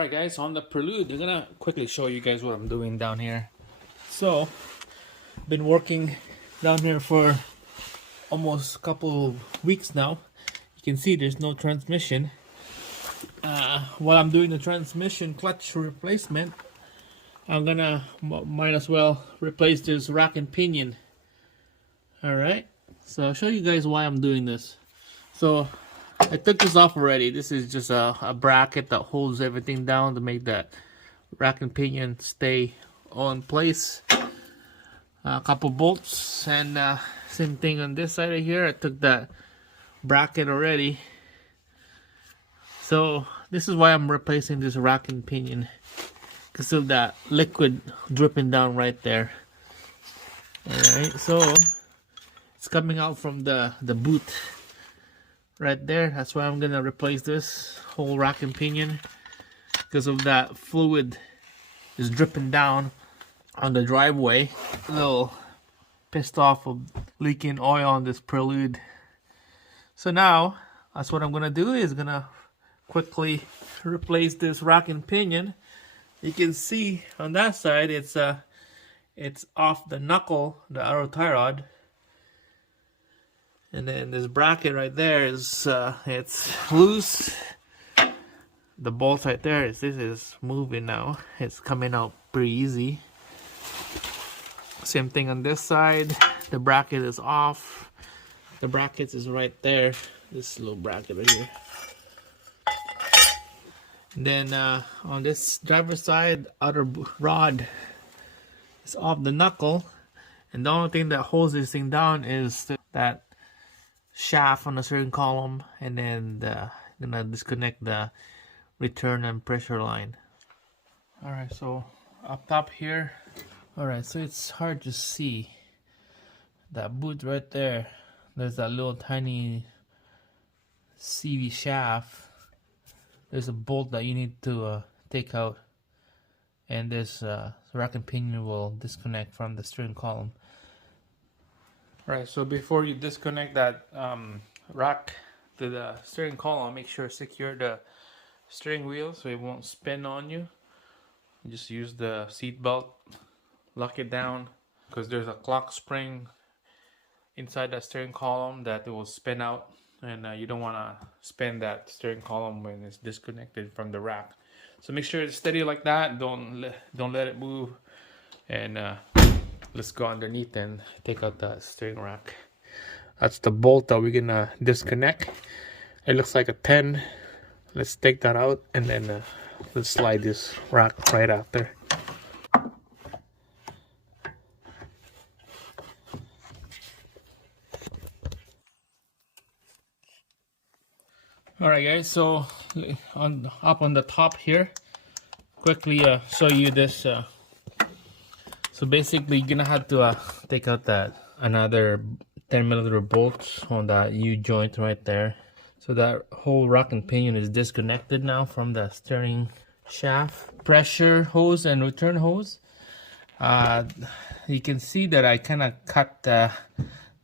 Alright guys, on the Prelude, I'm gonna quickly show you guys what I'm doing down here. So, been working down here for almost a couple weeks now. You can see there's no transmission. While I'm doing the transmission clutch replacement, I'm gonna might as well replace this rack and pinion. Alright, so I'll show you guys why I'm doing this. So I took this off already. This is just a bracket that holds everything down to make that rack and pinion stay on place. A couple bolts, and same thing on this side of here. I took that bracket already. So this is why I'm replacing this rack and pinion, because of that liquid dripping down right there. Alright, so it's coming out from the boot right there. That's why I'm gonna replace this whole rack and pinion, because of that fluid is dripping down on the driveway. A little pissed off of leaking oil on this Prelude. So now that's what I'm gonna do, is gonna quickly replace this rack and pinion. You can see on that side it's off the knuckle, the outer tie rod. And then this bracket right there is it's loose. The bolt right there this is moving now. It's coming out pretty easy. Same thing on this side. The bracket is off. The bracket is right there. This little bracket right here. And then on this driver's side, outer rod is off the knuckle. And the only thing that holds this thing down is that shaft on the steering column, and then gonna disconnect the return and pressure line. Alright, so up top here, alright, so it's hard to see that boot right there. There's that little tiny CV shaft. There's a bolt that you need to take out, and this rack and pinion will disconnect from the steering column. Right, so before you disconnect that rack to the steering column, make sure to secure the steering wheel so it won't spin on you. Just use the seat belt, lock it down, because there's a clock spring inside that steering column that it will spin out, and you don't want to spin that steering column when it's disconnected from the rack. So make sure it's steady like that. Don't let it move, and let's go underneath and take out the steering rack. That's the bolt that we're gonna disconnect. It looks like a 10. Let's take that out, and then let's slide this rack right after. Alright guys, so up on the top here, quickly show you this. So basically, you're gonna have to take out that another 10mm bolts on that U joint right there. So that whole rack and pinion is disconnected now from the steering shaft, pressure hose, and return hose. You can see that I kind of cut the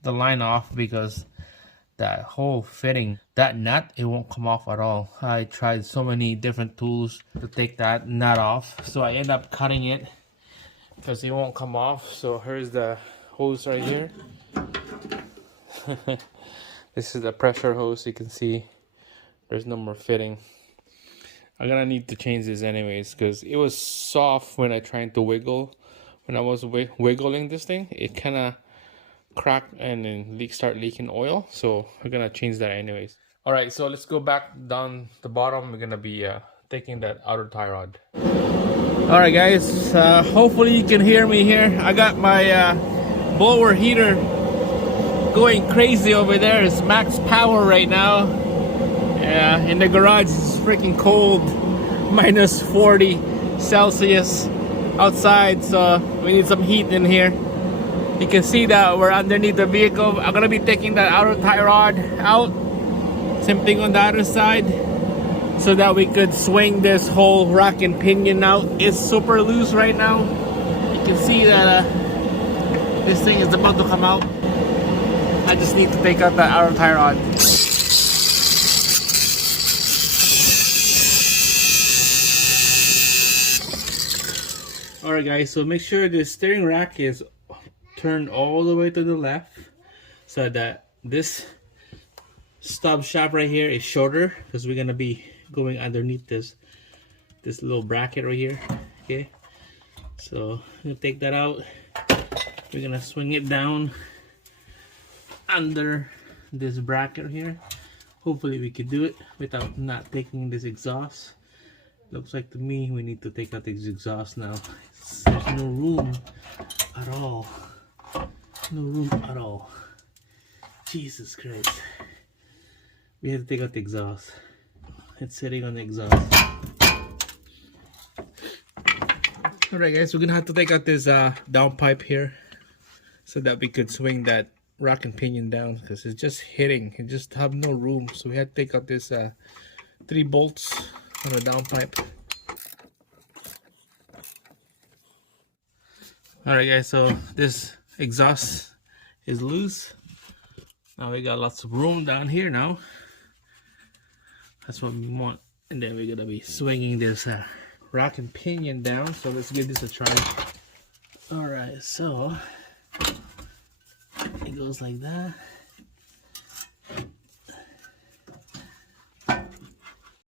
line off, because that whole fitting, that nut, it won't come off at all. I tried so many different tools to take that nut off, so I end up cutting it because it won't come off. So here's the hose right here. This is the pressure hose. You can see there's no more fitting. I'm gonna need to change this anyways, because it was soft when I tried to wiggle. When I was wiggling this thing, it kind of cracked and then start leaking oil. So we're gonna change that anyways. All right, so let's go back down the bottom. We're gonna be taking that outer tie rod. All right guys, hopefully you can hear me here. I got my blower heater going crazy over there. It's max power right now. In the garage it's freaking cold, minus 40 Celsius outside, so we need some heat in here. You can see that we're underneath the vehicle. I'm gonna be taking that outer tie rod out. Same thing on the other side, so that we could swing this whole rack and pinion out. It's super loose right now. You can see that this thing is about to come out. I just need to take out the outer tie rod. Alright guys, so make sure the steering rack is turned all the way to the left so that this stub shaft right here is shorter, because we're gonna be going underneath this little bracket right here. Okay, so I'm gonna take that out. We're gonna swing it down under this bracket here. Hopefully we can do it without not taking this exhaust. Looks like to me we need to take out this exhaust now. There's no room at all. No room at all. Jesus Christ. We have to take out the exhaust. It's sitting on the exhaust. Alright guys, we're gonna have to take out this downpipe here so that we could swing that rack and pinion down, because it's just hitting. It just have no room. So we had to take out this 3 bolts on the downpipe. Alright guys, so this exhaust is loose. Now we got lots of room down here now. That's what we want. And then we're gonna be swinging this rack and pinion down. So let's give this a try. Alright, so it goes like that.